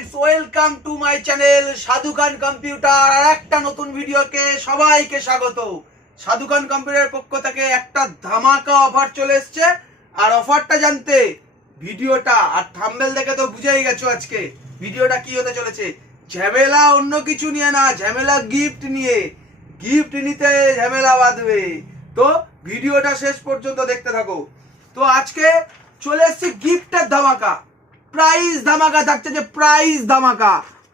Friends welcome to my channel Sadhu Khan computer আর একটা নতুন ভিডিওকে সবাইকে স্বাগত। সাধু খান কম্পিউটারের পক্ষ থেকে একটা ধামাকা অফার চলে এসেছে। আর অফারটা জানতে ভিডিওটা আর থাম্বনেল দেখে তো বুঝেই গেছো আজকে ভিডিওটা কি হতে চলেছে। ঝামেলা অন্য কিছু নিয়ে না, ঝামেলা গিফট নিয়ে। গিফট নিতে ঝামেলা বাঁধবে, তো ভিডিওটা শেষ পর্যন্ত দেখতে থাকো। তো আজকে চলে এসেছে গিফটের ধামাকা, প্রাইস ধামাকা থাকছে, যে প্রাইস ধামাকা,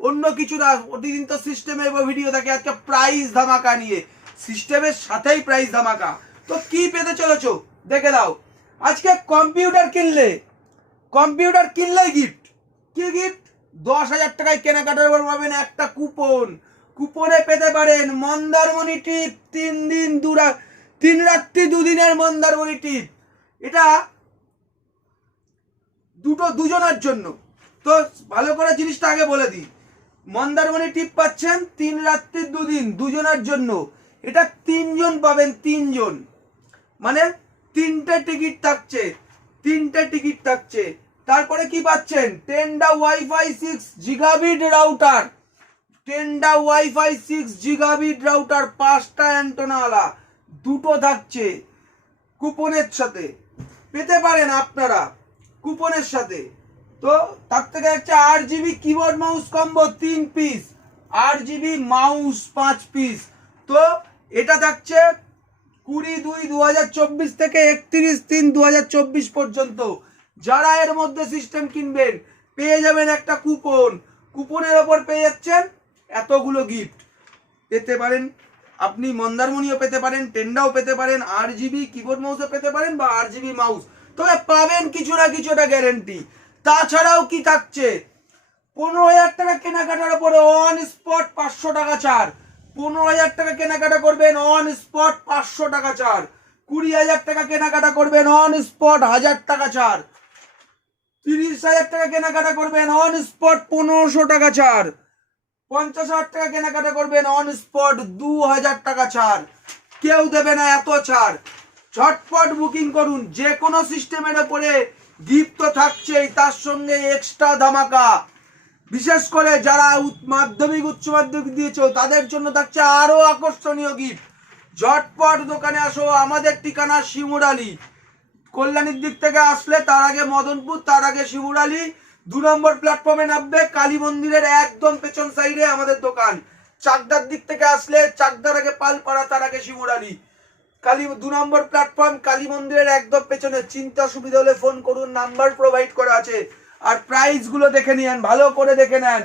অন্য কিছু না। প্রতিদিন তো সিস্টেমের ভিডিও থাকে, আজকে প্রাইস ধামাকা নিয়ে, সিস্টেমের সাথেই প্রাইস ধামাকা। তো কি পেতে চলেছো দেখে দাও। আজকে কম্পিউটার কিনলেই গিফট। কি গিফট? 10,000 টাকায় কেনাকাটার পর পাবেন একটা কুপন। কুপনে পেতে পারেন মন্দারমণি টিপ 3 রাত্রি 2 দিনের মন্দারমণি টিপ। এটা দুজনের জন্য। তো ভালো করে জিনিসটা আগে বলে দিই, মন্দারমণি টিপ পাচ্ছেন 3 রাত্রি 2 দিন দুজনের জন্য। এটা 3 জন পাবেন, 3 জন মানে 3টে টিকিট থাকছে। তারপরে কি পাচ্ছেন? Tenda WiFi 6 gigabit router, Tenda WiFi 6 gigabit router 5টা অ্যান্টেনাওয়ালা, দুটো থাকছে কুপনের সাথে। পেতে পারেন আপনারা কুপনের সাথে। তো তার থেকে হচ্ছে 8GB keyboard mouse combo 3 piece, 8GB mouse 5 piece. তো এটা থাকছে 20/2/2024 থেকে 31/3/2024 পর্যন্ত। যারা এর মধ্যে সিস্টেম কিনবেন পেয়ে যাবেন একটা কুপন। কুপনের ওপর পেয়ে যাচ্ছেন এতগুলো গিফট। পেতে পারেন আপনি মন্দারমণিও পেতে পারেন, টেন্ডাও পেতে পারেন, 8GB কিবোর্ড মাউসও পেতে পারেন বা 8GB মাউস। তবে পাবেন কিছু না কিছু, একটা গ্যারেন্টি। তাছাড়াও কি থাকছে? 15,000 টাকা কেনাকাটার উপরে অন স্পট 500 টাকা ছাড়। 15,000 টাকা কেনাকাটা করবেন অন স্পট 500 টাকা ছাড়। 20,000 টাকা কেনাকাটা করবেন অন স্পট 1000 টাকা ছাড়। 30,000 টাকা কেনাকাটা করবেন অন স্পট 1500 টাকা ছাড়। 50,000 টাকা কেনাকাটা করবেন অন স্পট 2,000 টাকা ছাড়। কেউ দেবে না এত ছাড়। ঝটপট বুকিং করুন। যে কোনো সিস্টেমের উপরে গিফট তো থাকছেই, তার সঙ্গে এক্সট্রা ধামাকা। বিশেষ করে যারা মাধ্যমিক উচ্চ মাধ্যমিক দিয়েছো তাদের জন্য থাকছে আরো আকর্ষণীয় গিফট। ঝটপট দোকানে আসো। আমাদের ঠিকানা শিমুরালী, কল্যাণীর দিক থেকে আসলে তার আগে মদনপুর, তার আগে শিমুরালী। 2 নম্বর প্ল্যাটফর্মে নামবে, কালী মন্দিরের একদম পেছন সাইডে আমাদের দোকান। চাকদার দিক থেকে আসলে চাকদার আগে পালপাড়া, তার আগে শিমুরালী। 2 নম্বর প্ল্যাটফর্ম, কালী মন্দিরের একদম পেছনে। চিন্তা সুবিধা হলে ফোন করুন, নাম্বার প্রোভাইড করা আছে। আর প্রাইস গুলো দেখে নেন, ভালো করে দেখে নেন,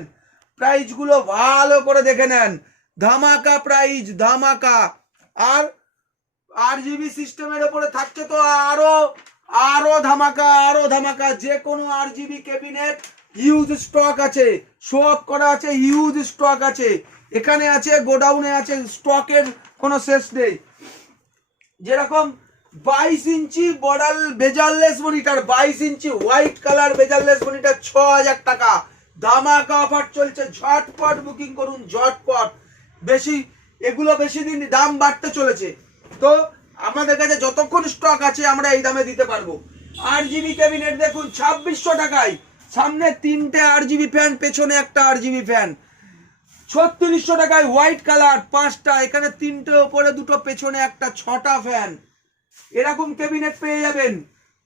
প্রাইস গুলো ভালো করে দেখে নেন। ধামাকা প্রাইস, ধামাকা। আর 8GB সিস্টেমের উপরে থাকছে তো আরো ধামাকা। যে কোনো 8GB ক্যাবিনেট হিউজ স্টক আছে, শো অফ করা আছে, হিউজ স্টক আছে। এখানে আছে, গোডাউনে আছে, স্টকের কোনো শেষ নেই। যেরকম 22 ইঞ্চি বর্ডার বেজারলেস মনিটর, 22 ইঞ্চি হোয়াইট কালার বেজারলেস মনিটর 6,000 টাকা। ধামাকা অফার চলছে, ঝটপট বুকিং করুন, ঝটপট। এগুলো বেশি দিন দাম বাড়তে চলেছে, তো আমাদের কাছে যতক্ষণ স্টক আছে আমরা এই দামে দিতে পারবো। 8GB ক্যাবিনেট দেখুন 2600 টাকায়, সামনে 3টে 8GB ফ্যান, পেছনে একটা 8GB ফ্যান। 3600 টাকায় হোয়াইট কালার 5টা, এখানে 3টে, উপরে 2টো, পেছনে একটা, 6টা ফ্যান। এরকম ক্যাবিনেট পেয়ে যাবেন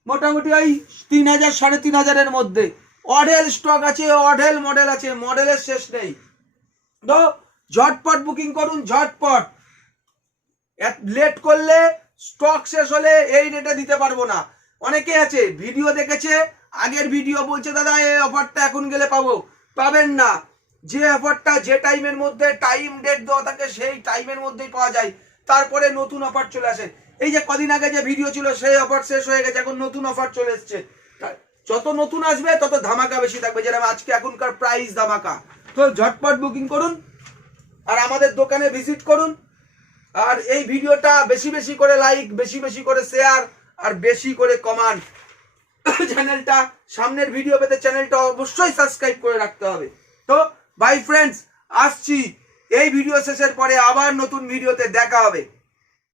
মোটামুটি ওই 3,000 3,500 এর মধ্যে। অডেল স্টক আছে, অডেল মডেল আছে, মডেলের শেষ নেই। তো ঝটপট বুকিং করুন, ঝটপট। লেট করলে স্টক শেষ হলে এই রেটে দিতে পারবো না। অনেকে আছে ভিডিও দেখেছে, আগের ভিডিও, বলছে দাদা এই অফারটা এখন গেলে পাবেন না। যে অফারটা যে টাইমের মধ্যে টাইম ডেট দেওয়া থাকে সেই টাইমের মধ্যেই পাওয়া যায়, তারপরে নতুন অফার চলে আসে। এই যে কদিন আগে যে ভিডিও ছিল সেই অফার শেষ হয়ে গেছে, এখন নতুন অফার চলে এসছে। যত নতুন আসবে তত ধামাকা বেশি থাকবে, যেরকম আজকে এখনকার প্রাইস ধামাকা। তো ঝটপট বুকিং করুন আর আমাদের দোকানে ভিজিট করুন। আর এই ভিডিওটা বেশি করে লাইক, বেশি করে শেয়ার আর বেশি করে কমেন্ট। চ্যানেলটা, সামনের ভিডিও পেতে চ্যানেলটা অবশ্যই সাবস্ক্রাইব করে রাখতে হবে। তো বাই ফ্রেন্ডস, আসছি এই ভিডিও শেষের পরে আবার নতুন ভিডিওতে দেখা হবে।